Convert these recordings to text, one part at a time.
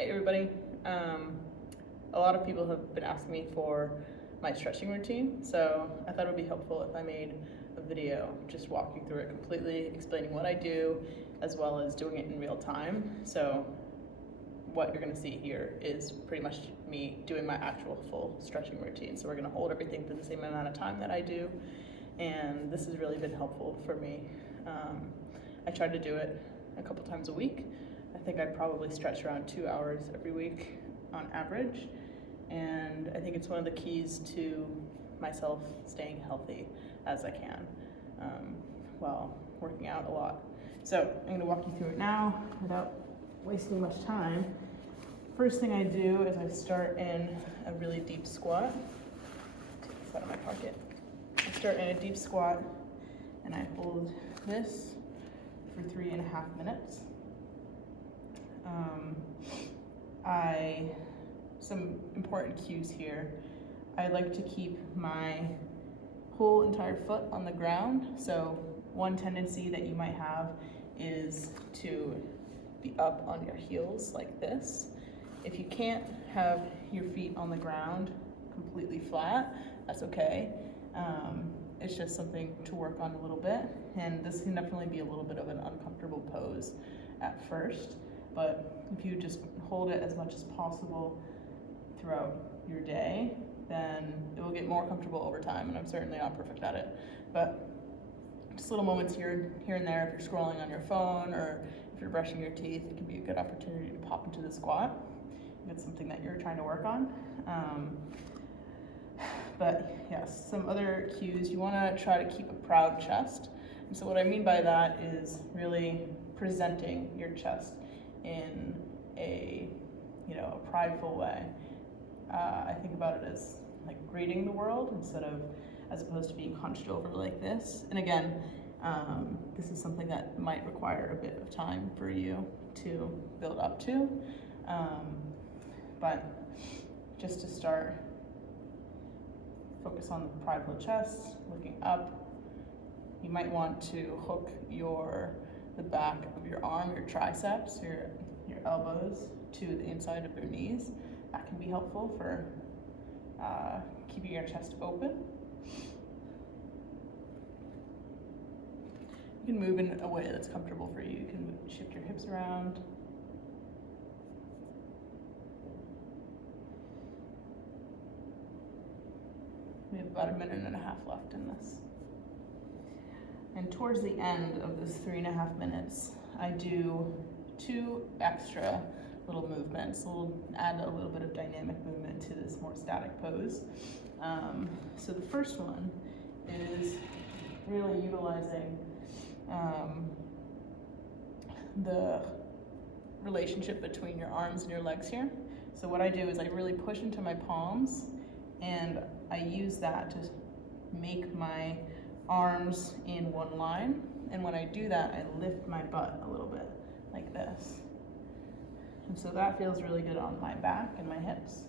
Hey everybody. A lot of people have been asking me for my stretching routine, so I thought it would be helpful if I made a video just walking through it completely, explaining what I do, as well as doing it in real time. So what you're gonna see here is pretty much me doing my actual full stretching routine. So we're gonna hold everything for the same amount of time that I do, and this has really been helpful for me. I try to do it a couple times a week. I think I probably stretch around 2 hours every week on average, and I think it's one of the keys to myself staying healthy as I can while working out a lot. So I'm going to walk you through it now without wasting much time. First thing I do is I start in a really deep squat. Take this out of my pocket. I start in a deep squat and I hold this for 3.5 minutes. Some important cues here. I like to keep my whole entire foot on the ground. So one tendency that you might have is to be up on your heels like this. If you can't have your feet on the ground completely flat, that's okay. It's just something to work on a little bit, and this can definitely be a little bit of an uncomfortable pose at first, but if you just hold it as much as possible throughout your day, then it will get more comfortable over time, and I'm certainly not perfect at it. But just little moments here and there, if you're scrolling on your phone or if you're brushing your teeth, it can be a good opportunity to pop into the squat if it's something that you're trying to work on. But yes, some other cues. You want to try to keep a proud chest. And so what I mean by that is really presenting your chest in a prideful way. I think about it as like greeting the world as opposed to being hunched over like this. And again, this is something that might require a bit of time for you to build up to. But just to start, focus on the prideful chest, looking up. You might want to hook the back of your arm, your triceps, your elbows to the inside of your knees. That can be helpful for keeping your chest open. You can move in a way that's comfortable for you. You can shift your hips around. We have about 1.5 minutes left in this. And towards the end of this 3.5 minutes, I do 2 extra little movements. We'll add a little bit of dynamic movement to this more static pose. So the first one is really utilizing the relationship between your arms and your legs here. So what I do is I really push into my palms, and I use that to make my arms in one line. And when I do that, I lift my butt a little bit like this. And so that feels really good on my back and my hips.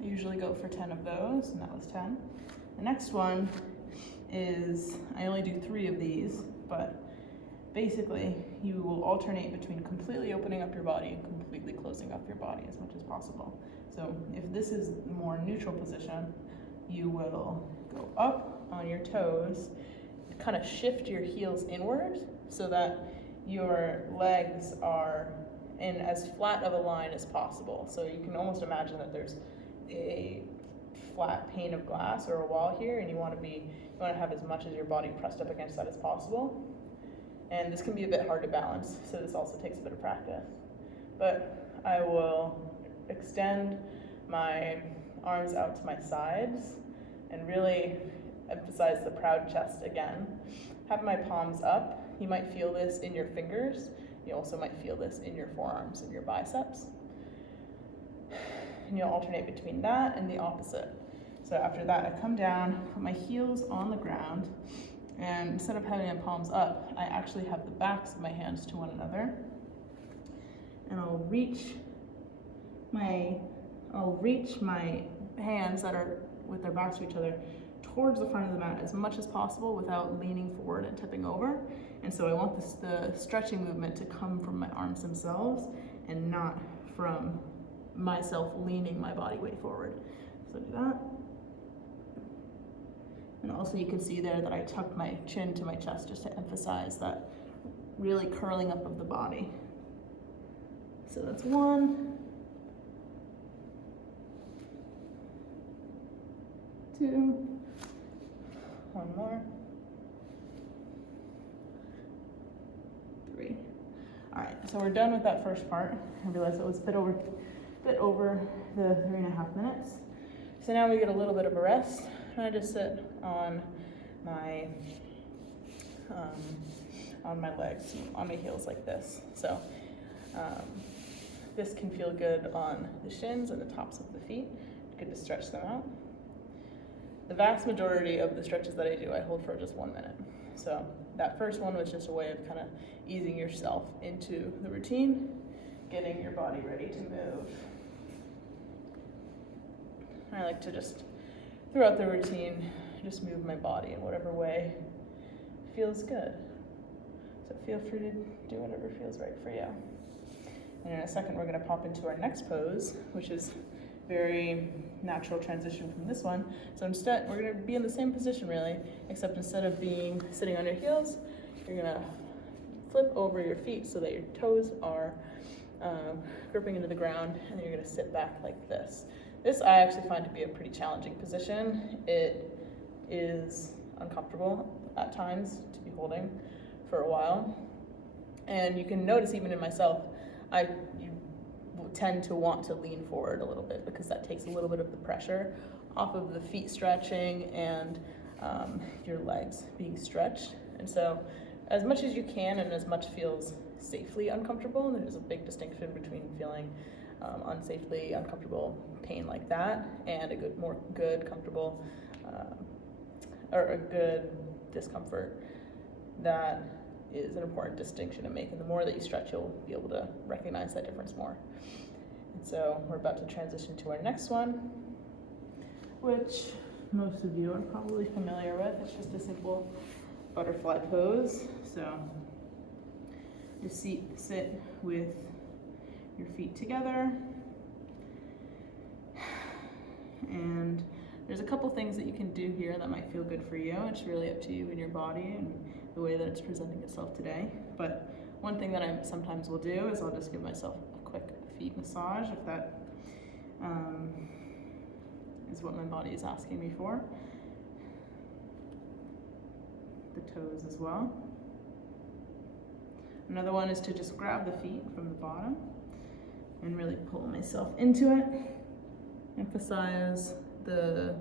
I usually go for 10 of those, and that was 10. The next one is, I only do 3 of these, but basically you will alternate between completely opening up your body and completely closing up your body as much as possible. So if this is the more neutral position, you will go up on your toes, kind of shift your heels inward so that your legs are in as flat of a line as possible. So you can almost imagine that there's a flat pane of glass or a wall here, and you want to have as much of your body pressed up against that as possible. And this can be a bit hard to balance, so this also takes a bit of practice. But I will extend my arms out to my sides and really emphasize the proud chest again. Have my palms up. You might feel this in your fingers. You also might feel this in your forearms and your biceps. And you'll alternate between that and the opposite. So after that, I come down, put my heels on the ground, And instead of having my palms up, I actually have the backs of my hands to one another. And I'll reach my hands that are with their backs to each other towards the front of the mat as much as possible without leaning forward and tipping over. And so I want the stretching movement to come from my arms themselves and not from myself leaning my body weight forward. So do that. And also you can see there that I tucked my chin to my chest just to emphasize that really curling up of the body. So that's 1, 2, 1 more, 3. All right, so we're done with that first part. I realized it was a bit over the 3.5 minutes. So now we get a little bit of a rest. I just sit on my legs, on my heels like this. So this can feel good on the shins and the tops of the feet. Good to stretch them out. The vast majority of the stretches that I do, I hold for just 1 minute. So that first one was just a way of kind of easing yourself into the routine, getting your body ready to move. I like to just, throughout the routine, just move my body in whatever way feels good. So feel free to do whatever feels right for you. And in a second, we're going to pop into our next pose, which is very natural transition from this one. So instead, we're going to be in the same position really, except instead of sitting on your heels, you're going to flip over your feet so that your toes are gripping into the ground, and then you're going to sit back like this. This I actually find to be a pretty challenging position. It is uncomfortable at times to be holding for a while. And you can notice even in myself, you tend to want to lean forward a little bit because that takes a little bit of the pressure off of the feet stretching and your legs being stretched. And so as much as you can and as much feels safely uncomfortable, and there's a big distinction between feeling unsafely uncomfortable pain like that and a good comfortable or a good discomfort. That is an important distinction to make, and the more that you stretch, you'll be able to recognize that difference more. And so we're about to transition to our next one, which most of you are probably familiar with. It's just a simple butterfly pose. So just sit with your feet together, and there's a couple things that you can do here that might feel good for you. It's really up to you and your body and the way that it's presenting itself today. But one thing that I sometimes will do is I'll just give myself a quick feet massage if that is what my body is asking me for. The toes as well. Another one is to just grab the feet from the bottom and really pull myself into it. Emphasize the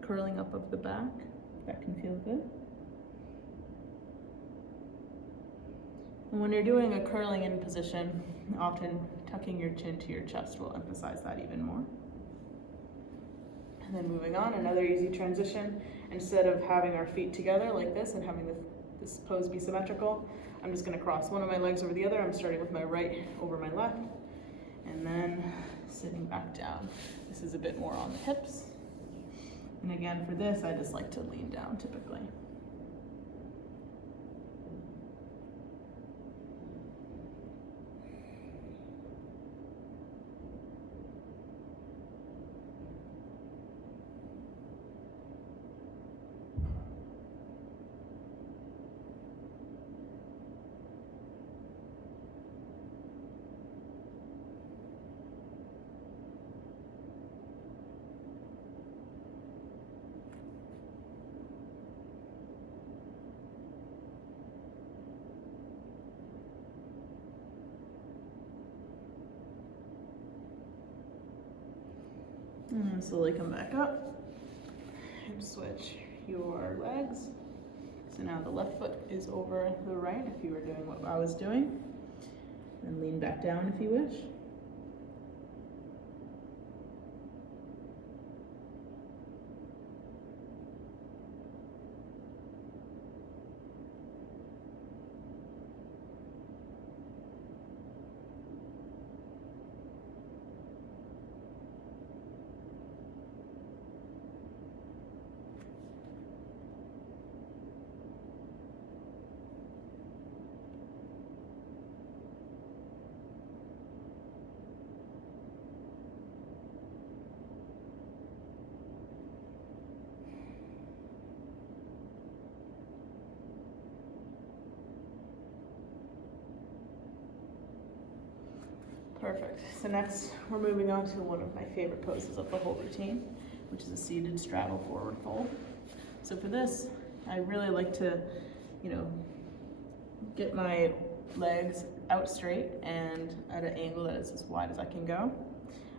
curling up of the back. That can feel good. And when you're doing a curling in position, often tucking your chin to your chest will emphasize that even more. And then moving on, another easy transition. Instead of having our feet together like this and having this pose be symmetrical, I'm just going to cross one of my legs over the other. I'm starting with my right over my left, and then sitting back down. This is a bit more on the hips. And again, for this, I just like to lean down typically. And then slowly come back up and switch your legs. So now the left foot is over the right if you were doing what I was doing. And lean back down if you wish. Perfect. So next, we're moving on to one of my favorite poses of the whole routine, which is a seated straddle forward fold. So for this, I really like to, get my legs out straight and at an angle that is as wide as I can go.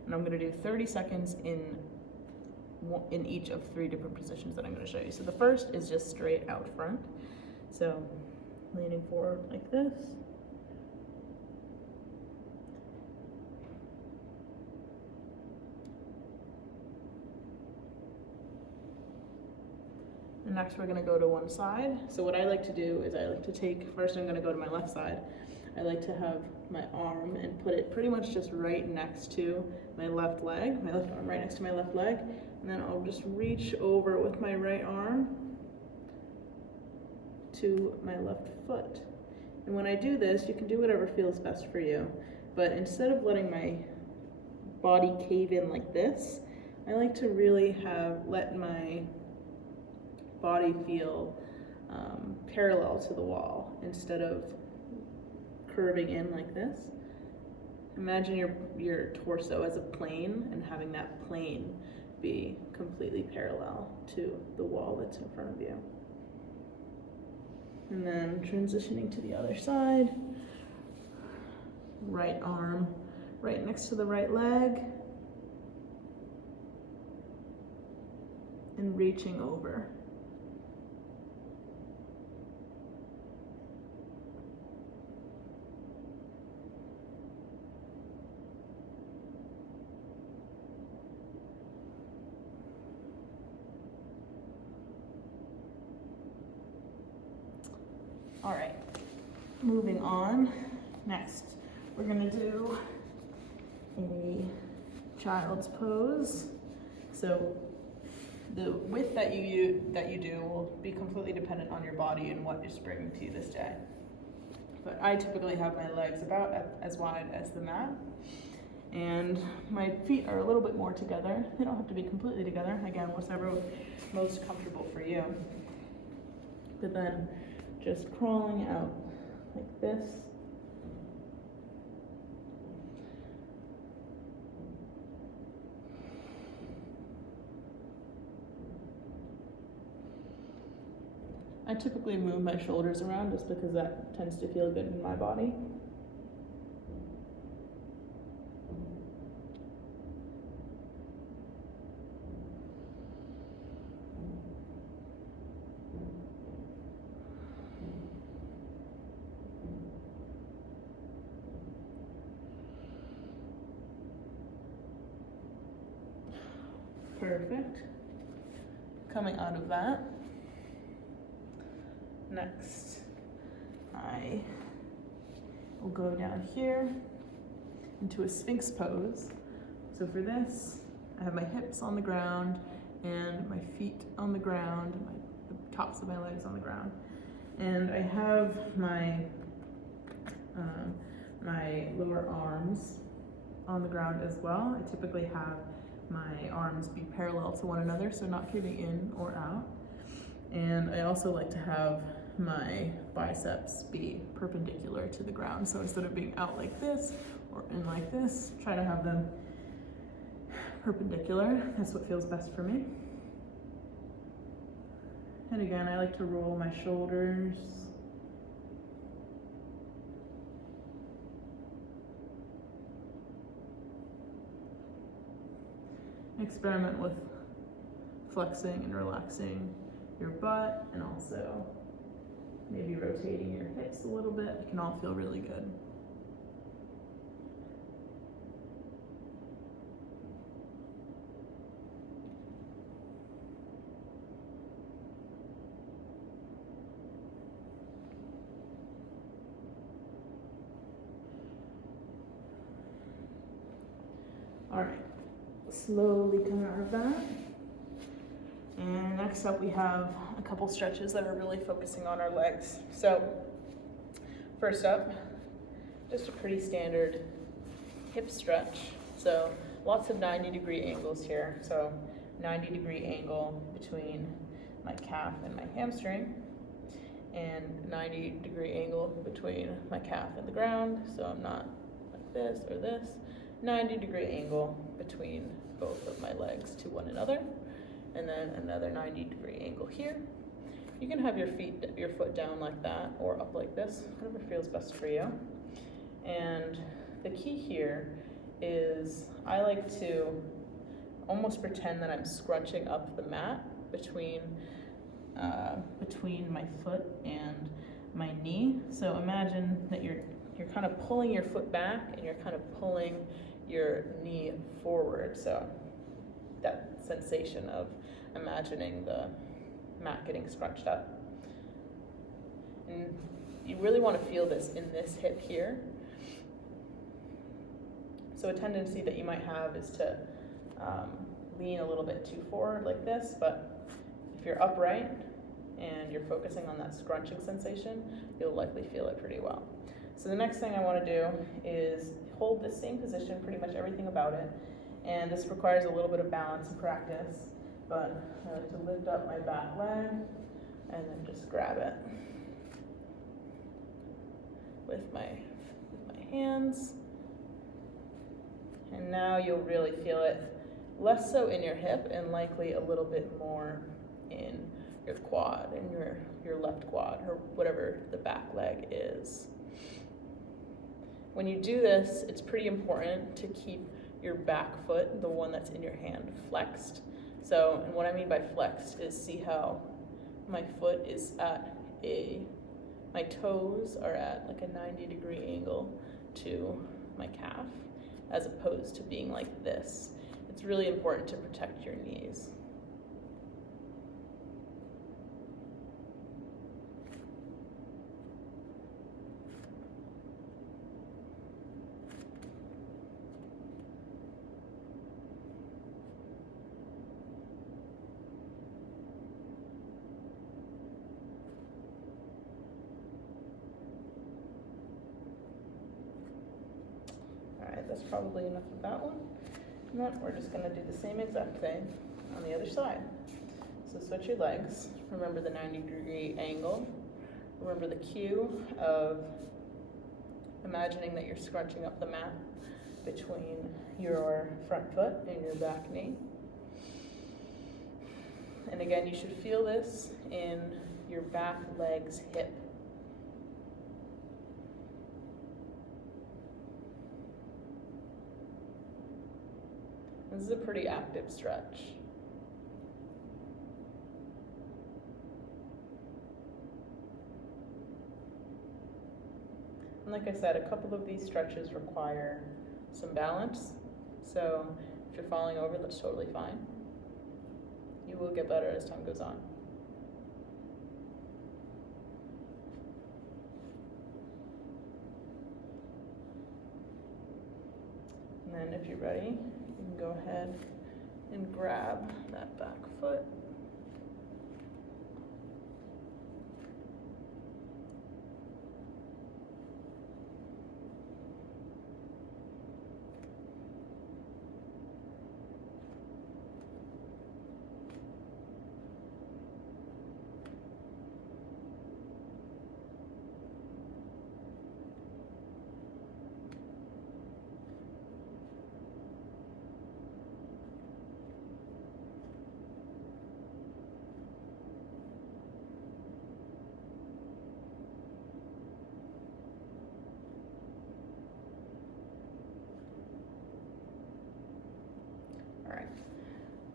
And I'm gonna do 30 seconds in each of 3 different positions that I'm gonna show you. So the first is just straight out front. So leaning forward like this. And next we're gonna go to one side. So what I like to do is I like to first I'm gonna go to my left side. I like to have my arm and put it pretty much just right next to my left leg, my left arm right next to my left leg. And then I'll just reach over with my right arm to my left foot. And when I do this, you can do whatever feels best for you. But instead of letting my body cave in like this, I like to really let my body feel parallel to the wall instead of curving in like this. Imagine your torso as a plane and having that plane be completely parallel to the wall that's in front of you. And then transitioning to the other side, right arm right next to the right leg and reaching over. All right, moving on. Next, we're gonna do a child's pose. So the width that you do will be completely dependent on your body and what is bringing to you this day. But I typically have my legs about as wide as the mat, and my feet are a little bit more together. They don't have to be completely together. Again, whatever most comfortable for you. But then just crawling out like this. I typically move my shoulders around just because that tends to feel good in my body. Perfect. Coming out of that, next I will go down here into a Sphinx pose. So for this, I have my hips on the ground and my feet on the ground, the tops of my legs on the ground. And I have my my lower arms on the ground as well. I typically have my arms be parallel to one another, so not caving in or out. And I also like to have my biceps be perpendicular to the ground. So instead of being out like this or in like this, try to have them perpendicular. That's what feels best for me. And again, I like to roll my shoulders. Experiment with flexing and relaxing your butt, and also maybe rotating your hips a little bit. It can all feel really good. All right. Slowly coming out of that. And next up we have a couple stretches that are really focusing on our legs. So first up, just a pretty standard hip stretch. So lots of 90-degree angles here. So 90-degree angle between my calf and my hamstring, and 90-degree angle between my calf and the ground, so I'm not like this or this, 90-degree angle between both of my legs to one another, and then another 90-degree angle here. You can have your foot down like that or up like this, whatever feels best for you. And the key here is I like to almost pretend that I'm scrunching up the mat between my foot and my knee. So imagine that you're kind of pulling your foot back and you're kind of pulling your knee forward. So that sensation of imagining the mat getting scrunched up. And you really want to feel this in this hip here. So a tendency that you might have is to lean a little bit too forward like this, but if you're upright and you're focusing on that scrunching sensation, you'll likely feel it pretty well. So the next thing I want to do is hold the same position, pretty much everything about it, and this requires a little bit of balance and practice, but I like to lift up my back leg and then just grab it with my hands. And now you'll really feel it less so in your hip and likely a little bit more in your quad, in your left quad, or whatever the back leg is. When you do this, it's pretty important to keep your back foot, the one that's in your hand, flexed. So, and what I mean by flexed is see how my foot is my toes are at like a 90-degree angle to my calf, as opposed to being like this. It's really important to protect your knees. That's probably enough of that one. And then we're just going to do the same exact thing on the other side. So switch your legs. Remember the 90-degree angle. Remember the cue of imagining that you're scrunching up the mat between your front foot and your back knee. And again, you should feel this in your back leg's hip. This is a pretty active stretch. And like I said, a couple of these stretches require some balance. So if you're falling over, that's totally fine. You will get better as time goes on. And then if you're ready, you can go ahead and grab that back foot.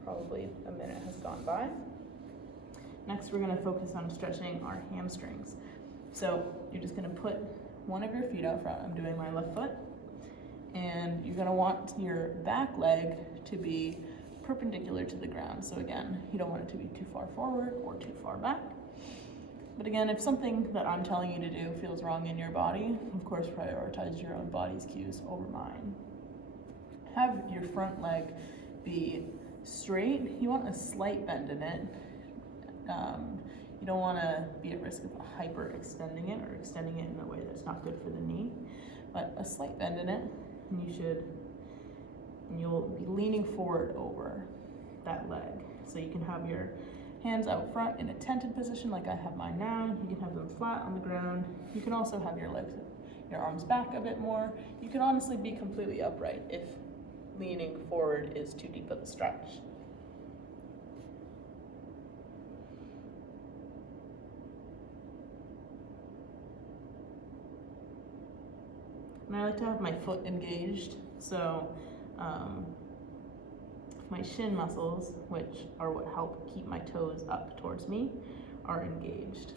Probably a minute has gone by. Next, we're going to focus on stretching our hamstrings. So you're just going to put one of your feet out front. I'm doing my left foot. And you're going to want your back leg to be perpendicular to the ground. So again, you don't want it to be too far forward or too far back. But again, if something that I'm telling you to do feels wrong in your body, of course, prioritize your own body's cues over mine. Have your front leg be straight. You want a slight bend in it. You don't want to be at risk of hyperextending it or extending it in a way that's not good for the knee, but a slight bend in it, and you'll be leaning forward over that leg. So you can have your hands out front in a tented position like I have mine now. You can have them flat on the ground. You can also have your your arms back a bit more. You can honestly be completely upright if leaning forward is too deep of a stretch. And I like to have my foot engaged, so my shin muscles, which are what help keep my toes up towards me, are engaged.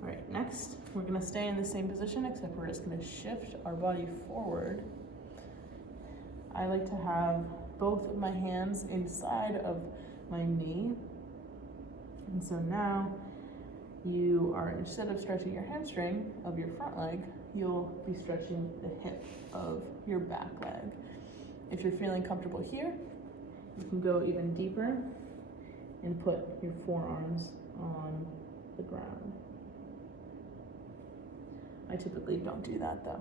All right, next, we're gonna stay in the same position, except we're just gonna shift our body forward. I like to have both of my hands inside of my knee. And so now you are, instead of stretching your hamstring of your front leg, you'll be stretching the hip of your back leg. If you're feeling comfortable here, you can go even deeper and put your forearms on the ground. I typically don't do that though.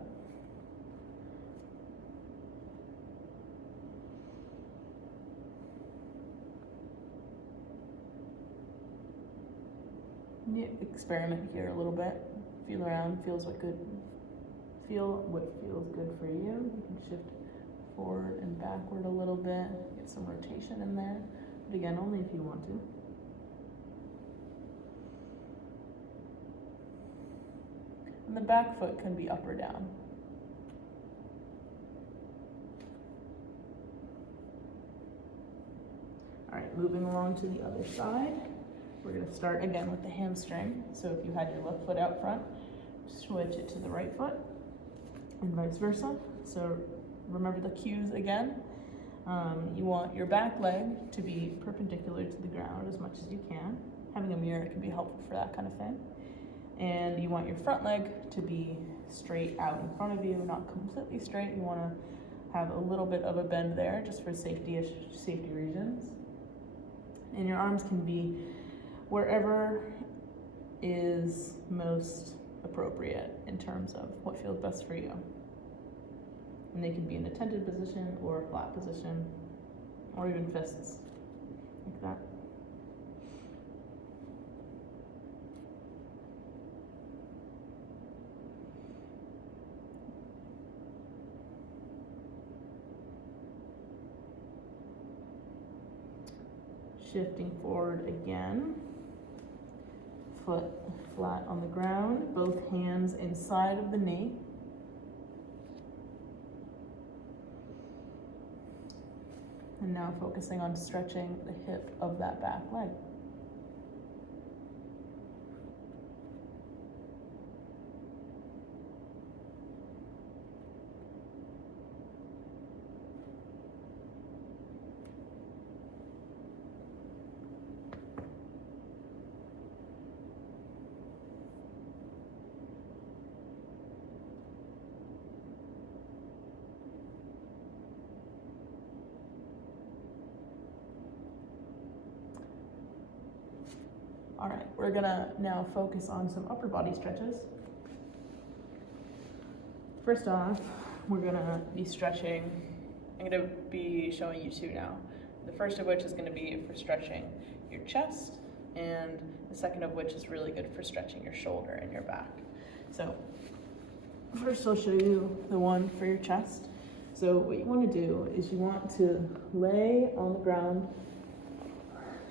You experiment here a little bit. Feel around, feel what feels good for you. You can shift forward and backward a little bit, get some rotation in there. But again, only if you want to. And the back foot can be up or down. All right, moving along to the other side. We're gonna start again with the hamstring. So if you had your left foot out front, switch it to the right foot and vice versa. So remember the cues again. You want your back leg to be perpendicular to the ground as much as you can. Having a mirror can be helpful for that kind of thing. And you want your front leg to be straight out in front of you, not completely straight. You wanna have a little bit of a bend there just for safety reasons. And your arms can be wherever is most appropriate in terms of what feels best for you. And they can be in a tented position or a flat position, or even fists, like that. Shifting forward again. Foot flat on the ground, both hands inside of the knee. And now focusing on stretching the hip of that back leg. All right, we're gonna now focus on some upper body stretches. First off, we're gonna be stretching. I'm gonna be showing you two now. The first of which is gonna be for stretching your chest, and the second of which is really good for stretching your shoulder and your back. So first I'll show you the one for your chest. So what you wanna do is you want to lay on the ground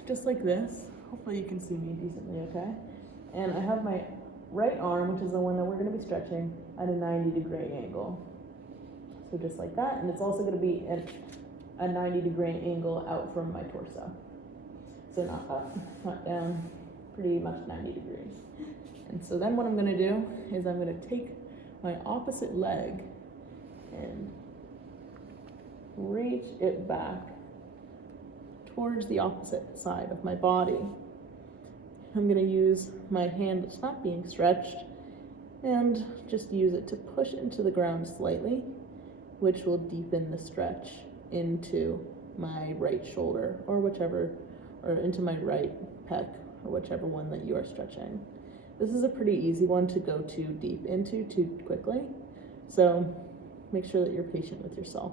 just like this. Hopefully you can see me decently, okay? And I have my right arm, which is the one that we're gonna be stretching, at a 90-degree angle. So just like that, and it's also gonna be at a 90-degree angle out from my torso. So not up, not down, pretty much 90 degrees. And so then what I'm gonna do is I'm gonna take my opposite leg and reach it back towards the opposite side of my body. I'm gonna use my hand that's not being stretched and just use it to push into the ground slightly, which will deepen the stretch into my right shoulder or into my right pec or whichever one that you are stretching. This is a pretty easy one to go too deep into too quickly, so make sure that you're patient with yourself.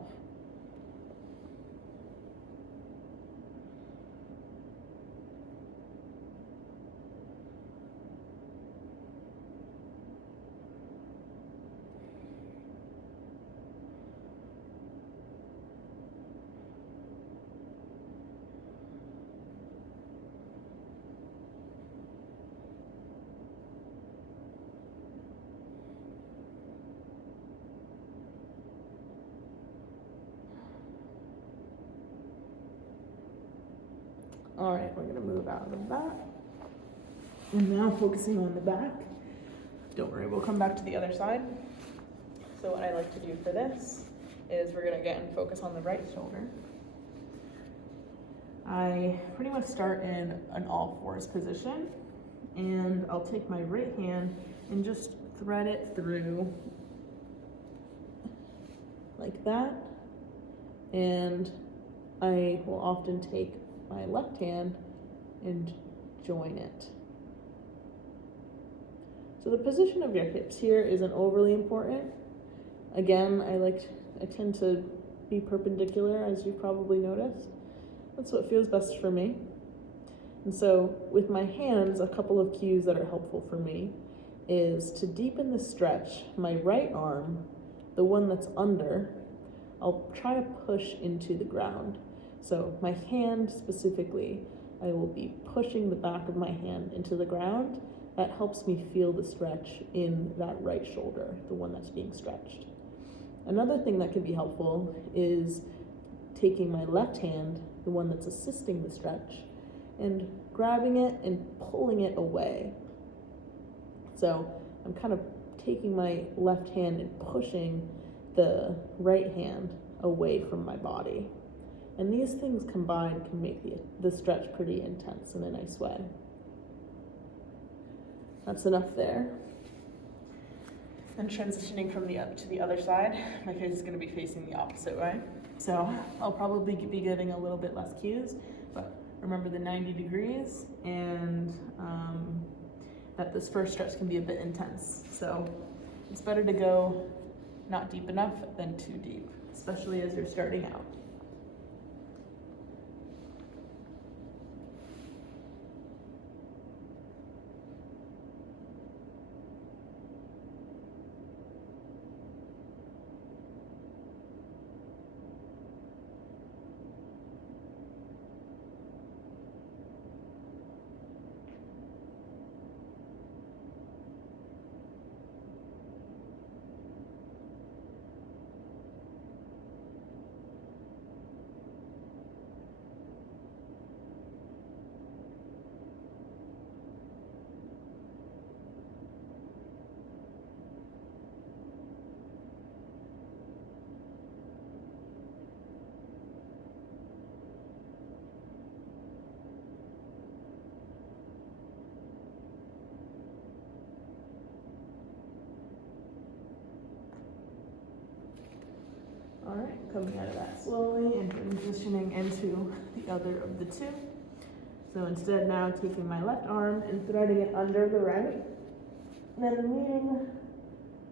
All right, we're gonna move out of that. And now focusing on the back. Don't worry, we'll come back to the other side. So what I like to do for this is we're gonna again focus on the right shoulder. I pretty much start in an all fours position, and I'll take my right hand and just thread it through like that. And I will often take my left hand and join it. So the position of your hips here isn't overly important. Again, I tend to be perpendicular, as you've probably noticed. That's what feels best for me. And so with my hands, a couple of cues that are helpful for me is to deepen the stretch. My right arm, the one that's under, I'll try to push into the ground. So my hand specifically, I will be pushing the back of my hand into the ground. That helps me feel the stretch in that right shoulder, the one that's being stretched. Another thing that can be helpful is taking my left hand, the one that's assisting the stretch, and grabbing it and pulling it away. So I'm kind of taking my left hand and pushing the right hand away from my body. And these things combined can make the stretch pretty intense in a nice way. That's enough there. And transitioning from to the other side, my face is going to be facing the opposite way. So I'll probably be giving a little bit less cues, but remember the 90 degrees and that this first stretch can be a bit intense. So it's better to go not deep enough than too deep, especially as you're starting out. All right, coming out of that slowly and transitioning into the other of the two. So instead now taking my left arm and threading it under the right, then leaning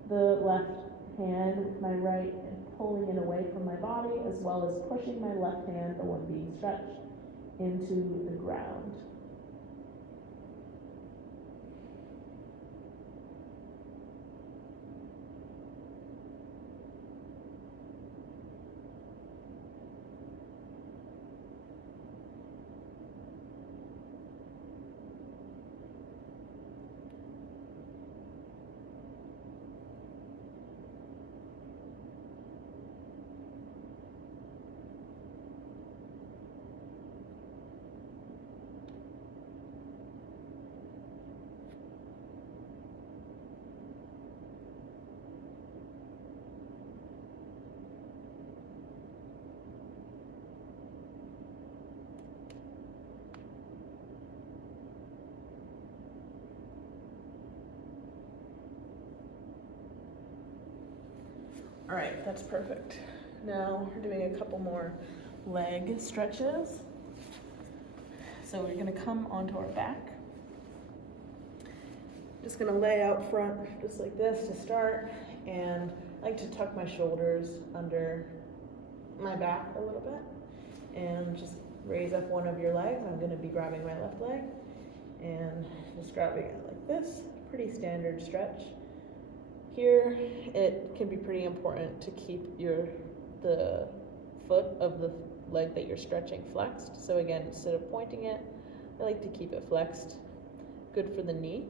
the left hand with my right and pulling it away from my body, as well as pushing my left hand, the one being stretched, into the ground. All right, that's perfect. Now we're doing a couple more leg stretches. So we're gonna come onto our back. Just gonna lay out front just like this to start, and I like to tuck my shoulders under my back a little bit and just raise up one of your legs. I'm gonna be grabbing my left leg and just grabbing it like this. Pretty standard stretch. Here, it can be pretty important to keep the foot of the leg that you're stretching flexed. So again, instead of pointing it, I like to keep it flexed. Good for the knee.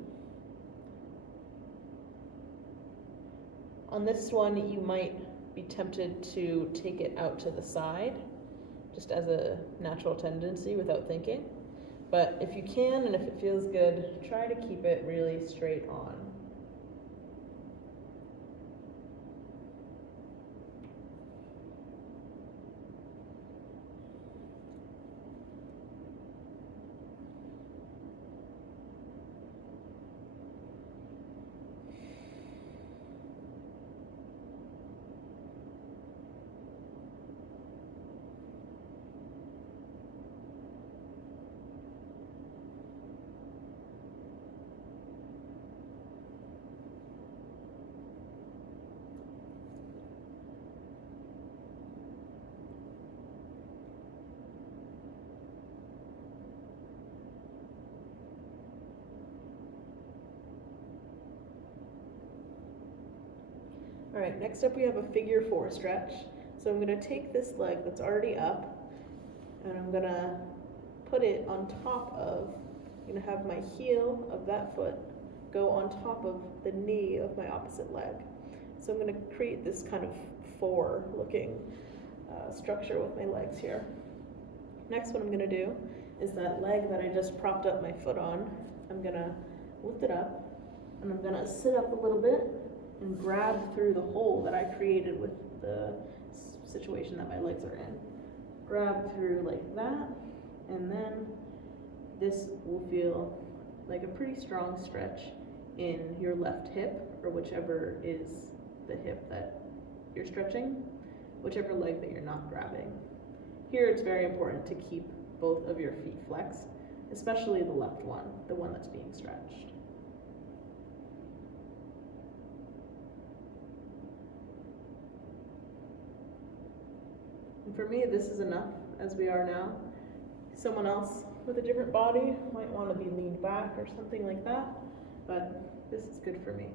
On this one, you might be tempted to take it out to the side, just as a natural tendency without thinking. But if you can and if it feels good, try to keep it really straight on. All right, next up we have a figure 4 stretch. So I'm gonna take this leg that's already up and I'm gonna put it on top of, I'm gonna have my heel of that foot go on top of the knee of my opposite leg. So I'm gonna create this kind of 4 looking structure with my legs here. Next, what I'm gonna do is that leg that I just propped up my foot on, I'm gonna lift it up and I'm gonna sit up a little bit and grab through the hole that I created with the situation that my legs are in. Grab through like that, and then this will feel like a pretty strong stretch in your left hip, or whichever is the hip that you're stretching, whichever leg that you're not grabbing. Here it's very important to keep both of your feet flexed, especially the left one, the one that's being stretched. And for me, this is enough as we are now. Someone else with a different body might want to be leaned back or something like that, but this is good for me.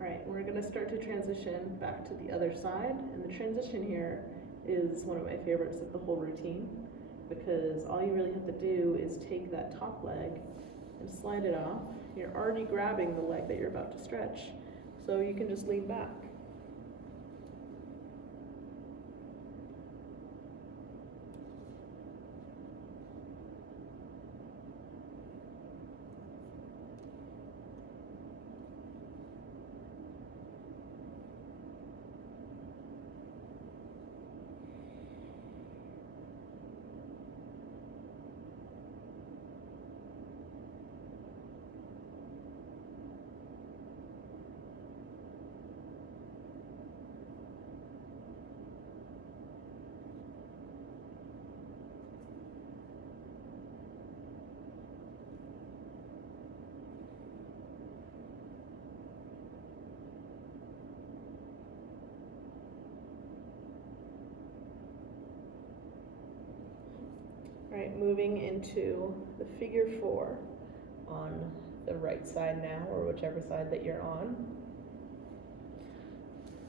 Alright, we're going to start to transition back to the other side, and the transition here is one of my favorites of the whole routine, because all you really have to do is take that top leg and slide it off. You're already grabbing the leg that you're about to stretch, so you can just lean back. Alright, moving into the figure 4 on the right side now, or whichever side that you're on.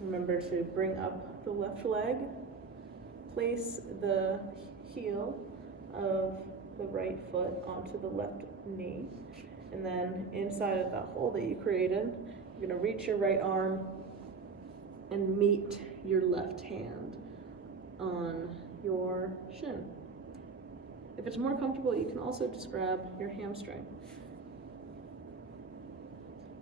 Remember to bring up the left leg, place the heel of the right foot onto the left knee, and then inside of that hole that you created, you're going to reach your right arm and meet your left hand on your shin. If it's more comfortable, you can also just grab your hamstring.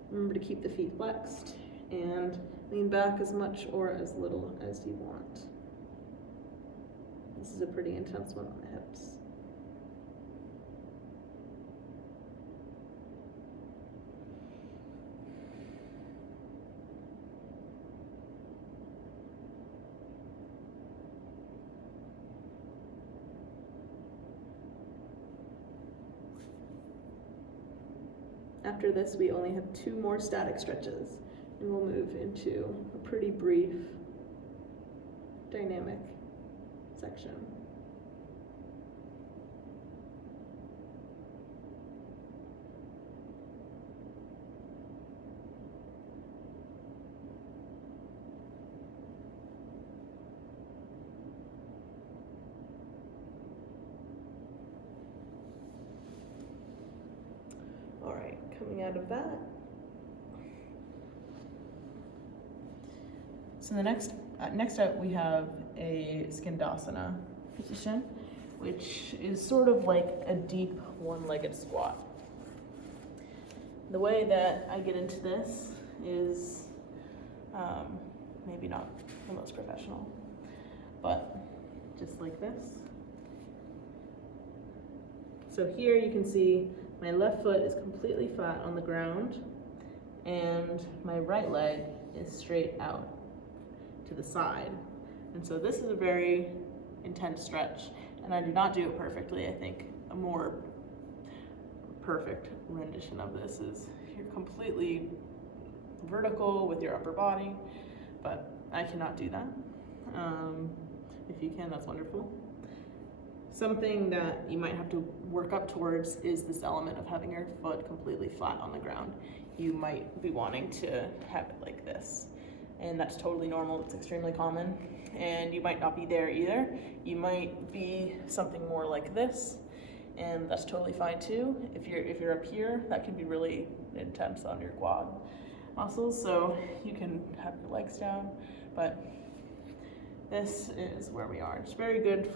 Remember to keep the feet flexed and lean back as much or as little as you want. This is a pretty intense one on the hips. After this, we only have 2 more static stretches, and we'll move into a pretty brief, dynamic section. coming out of that. So the next up we have a Skandasana position, which is sort of like a deep one-legged squat. The way that I get into this is maybe not the most professional, but just like this. So here you can see my left foot is completely flat on the ground and my right leg is straight out to the side. And so this is a very intense stretch, and I do not do it perfectly. I think a more perfect rendition of this is you're completely vertical with your upper body, but I cannot do that. If you can, that's wonderful. Something that you might have to work up towards is this element of having your foot completely flat on the ground. You might be wanting to have it like this, and that's totally normal. It's extremely common, and you might not be there either. You might be something more like this, and that's totally fine too. If you're up here, that can be really intense on your quad muscles, so you can have your legs down, but this is where we are. It's really good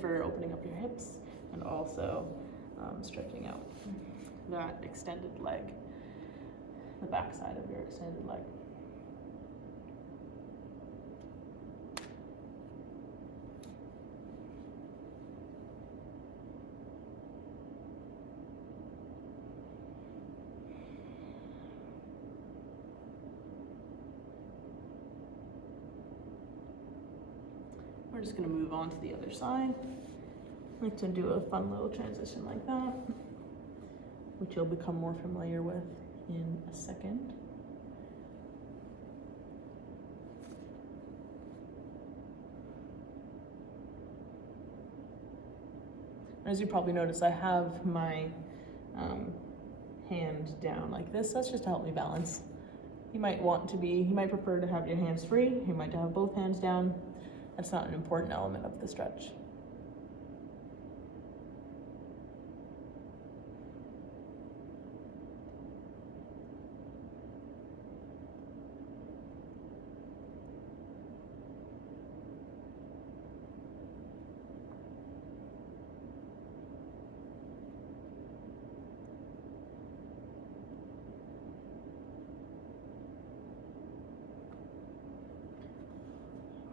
for opening up your hips and also stretching out that extended leg, the back side of your extended leg. We're just gonna move on to the other side. I like to do a fun little transition like that, which you'll become more familiar with in a second. As you probably noticed, I have my hand down like this. That's just to help me balance. You might prefer to have your hands free. You might have both hands down. That's not an important element of the stretch.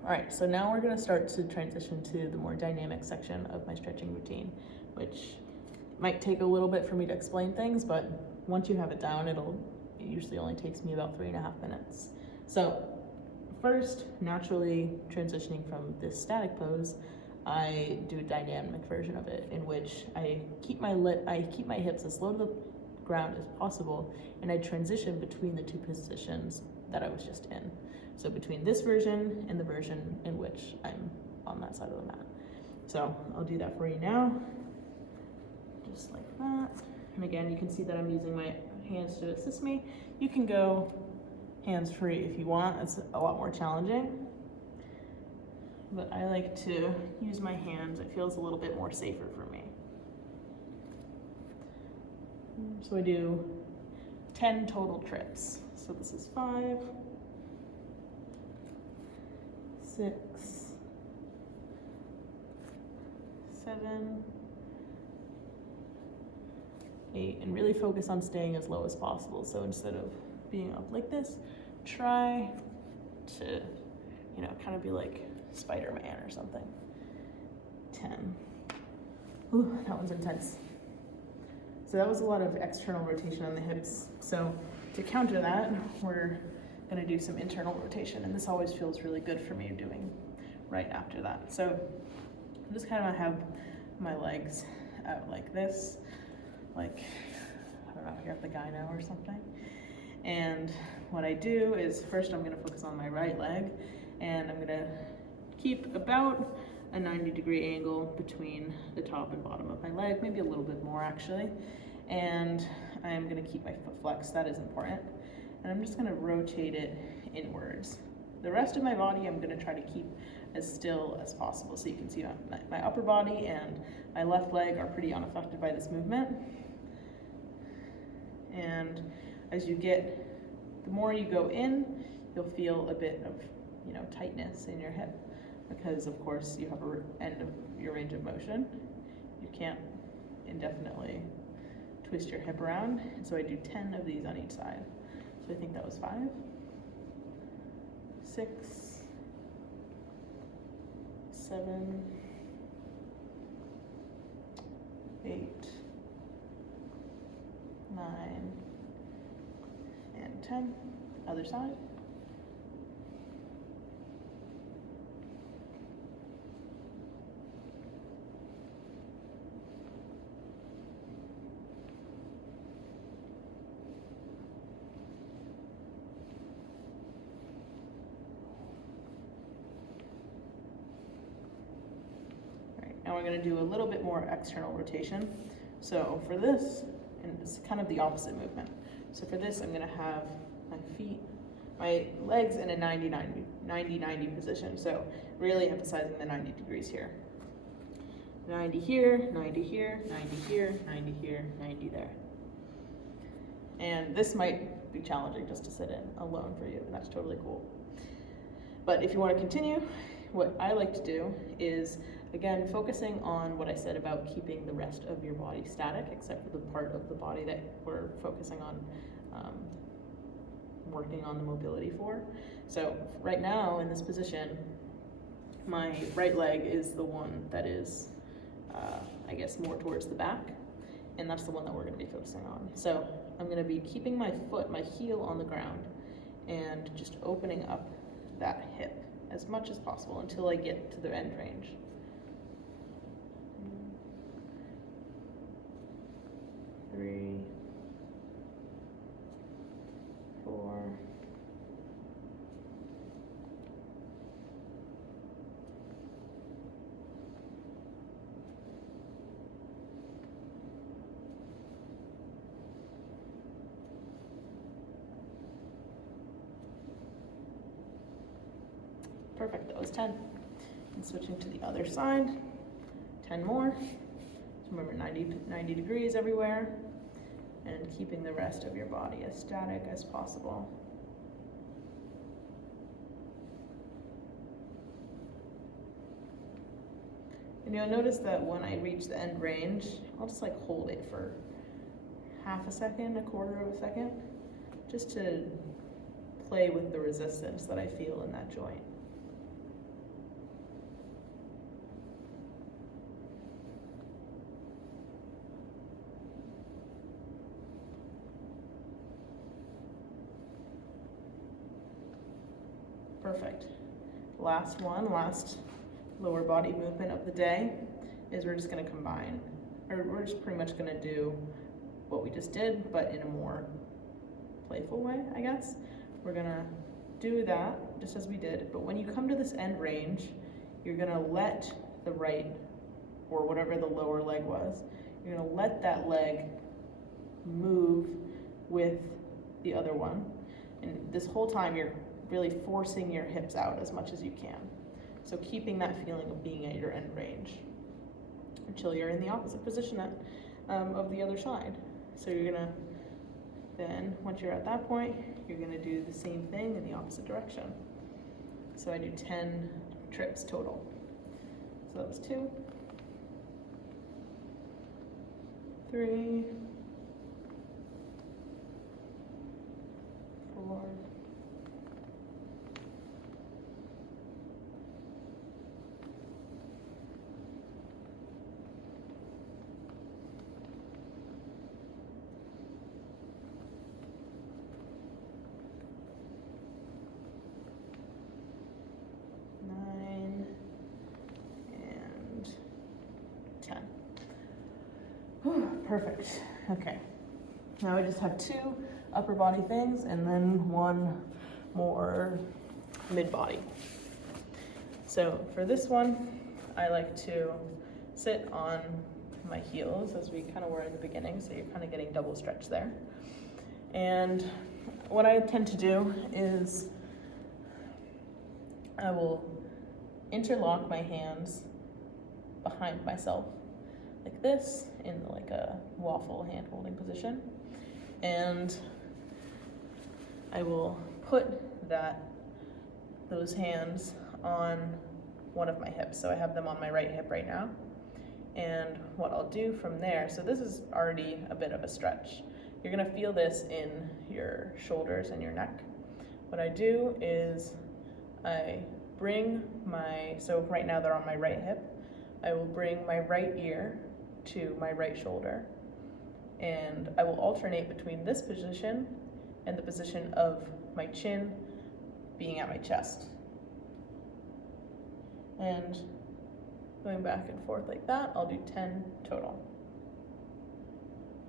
All right, so now we're gonna start to transition to the more dynamic section of my stretching routine, which might take a little bit for me to explain things, but once you have it down, it usually only takes me about 3.5 minutes. So first, naturally transitioning from this static pose, I do a dynamic version of it in which I keep my hips as low to the ground as possible, and I transition between the two positions that I was just in. So between this version and the version in which I'm on that side of the mat. So I'll do that for you now, just like that. And again, you can see that I'm using my hands to assist me. You can go hands-free if you want. It's a lot more challenging. But I like to use my hands. It feels a little bit more safer for me. So I do 10 total trips. So this is 5, 6, 7, 8, and really focus on staying as low as possible. So instead of being up like this, try to, kind of be like Spider-Man or something. 10. Ooh, that one's intense. So that was a lot of external rotation on the hips. So to counter that, we're gonna do some internal rotation, and this always feels really good for me doing right after that. So I'm just kind of have my legs out like this, like, I don't know, you're at the gyno or something. And what I do is first I'm gonna focus on my right leg, and I'm gonna keep about a 90-degree angle between the top and bottom of my leg, maybe a little bit more actually. And I'm gonna keep my foot flexed, that is important. And I'm just gonna rotate it inwards. The rest of my body I'm gonna try to keep as still as possible. So you can see my upper body and my left leg are pretty unaffected by this movement. And as you get, the more you go in, you'll feel a bit of, tightness in your hip, because of course you have a end of your range of motion. You can't indefinitely twist your hip around. And so I do 10 of these on each side. So I think that was 5, 6, 7, 8, 9, and 10. Other side. Now we're going to do a little bit more external rotation. So for this, and it's kind of the opposite movement. So for this, I'm going to have my legs in a 90-90 position. So really emphasizing the 90 degrees here. 90 here, 90 here, 90 here, 90 here, 90 there. And this might be challenging just to sit in alone for you, and that's totally cool. But if you want to continue, what I like to do is, again, focusing on what I said about keeping the rest of your body static, except for the part of the body that we're focusing on working on the mobility for. So right now in this position, my right leg is the one that is, I guess, more towards the back, and that's the one that we're going to be focusing on. So I'm going to be keeping my heel on the ground, and just opening up that hip as much as possible until I get to the end range. 3, 4, 5. Perfect, that was 10. And switching to the other side, 10 more. So remember 90 degrees everywhere, and keeping the rest of your body as static as possible. And you'll notice that when I reach the end range, I'll just hold it for half a second, a quarter of a second, just to play with the resistance that I feel in that joint. Perfect. Last lower body movement of the day is we're just going to combine, or we're just pretty much going to do what we just did, but in a more playful way, I guess. We're going to do that just as we did, but when you come to this end range, you're going to let the right, or whatever the lower leg was, you're going to let that leg move with the other one. And this whole time you're really forcing your hips out as much as you can. So keeping that feeling of being at your end range until you're in the opposite position of the other side. So you're gonna, then once you're at that point, you're gonna do the same thing in the opposite direction. So I do 10 trips total. So that was 2, 3, 4, 9, and 10. Whew, perfect. Okay. Now I just have 2 upper body things and then 1 more mid body. So for this one, I like to sit on my heels as we kind of were in the beginning, so you're kind of getting double stretch there. And what I tend to do is I will interlock my hands behind myself like this in like a waffle hand holding position. And I will put those hands on one of my hips. So I have them on my right hip right now. And what I'll do from there, so this is already a bit of a stretch. You're gonna feel this in your shoulders and your neck. What I do is I bring so right now they're on my right hip. I will bring my right ear to my right shoulder, and I will alternate between this position and the position of my chin being at my chest. And going back and forth like that, I'll do 10 total.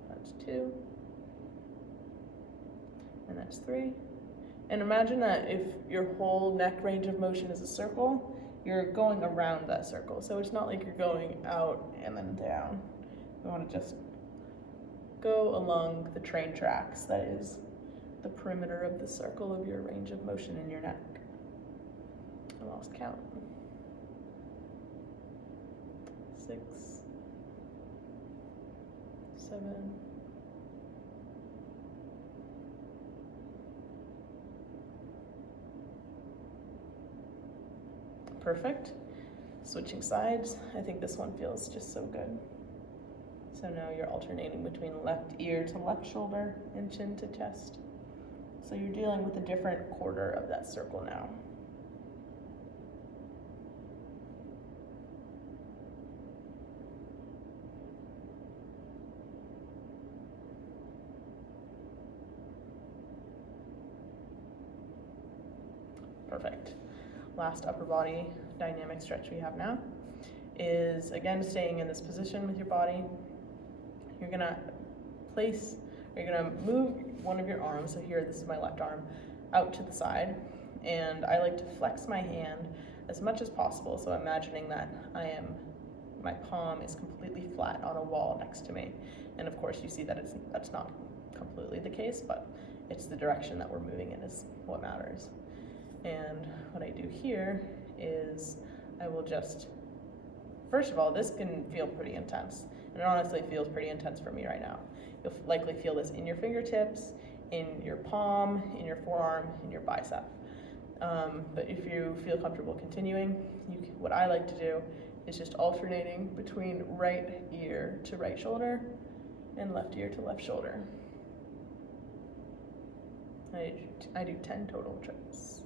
That's 2, and that's 3. And imagine that if your whole neck range of motion is a circle, you're going around that circle. So it's not like you're going out and then down. You want to just go along the train tracks that is the perimeter of the circle of your range of motion in your neck. I lost count. 6, 7, 8. Perfect. Switching sides. I think this one feels just so good. So now you're alternating between left ear to left shoulder and chin to chest. So you're dealing with a different quarter of that circle now. Perfect. Last upper body dynamic stretch we have now is, again, staying in this position with your body. You're gonna move one of your arms, so here, this is my left arm, out to the side, and I like to flex my hand as much as possible, so imagining that my palm is completely flat on a wall next to me. And of course you see that that's not completely the case, but it's the direction that we're moving in is what matters. And what I do here is I will just, first of all, this can feel pretty intense. And it honestly feels pretty intense for me right now. You'll likely feel this in your fingertips, in your palm, in your forearm, in your bicep. But if you feel comfortable continuing, what I like to do is just alternating between right ear to right shoulder and left ear to left shoulder. I do 10 total trips.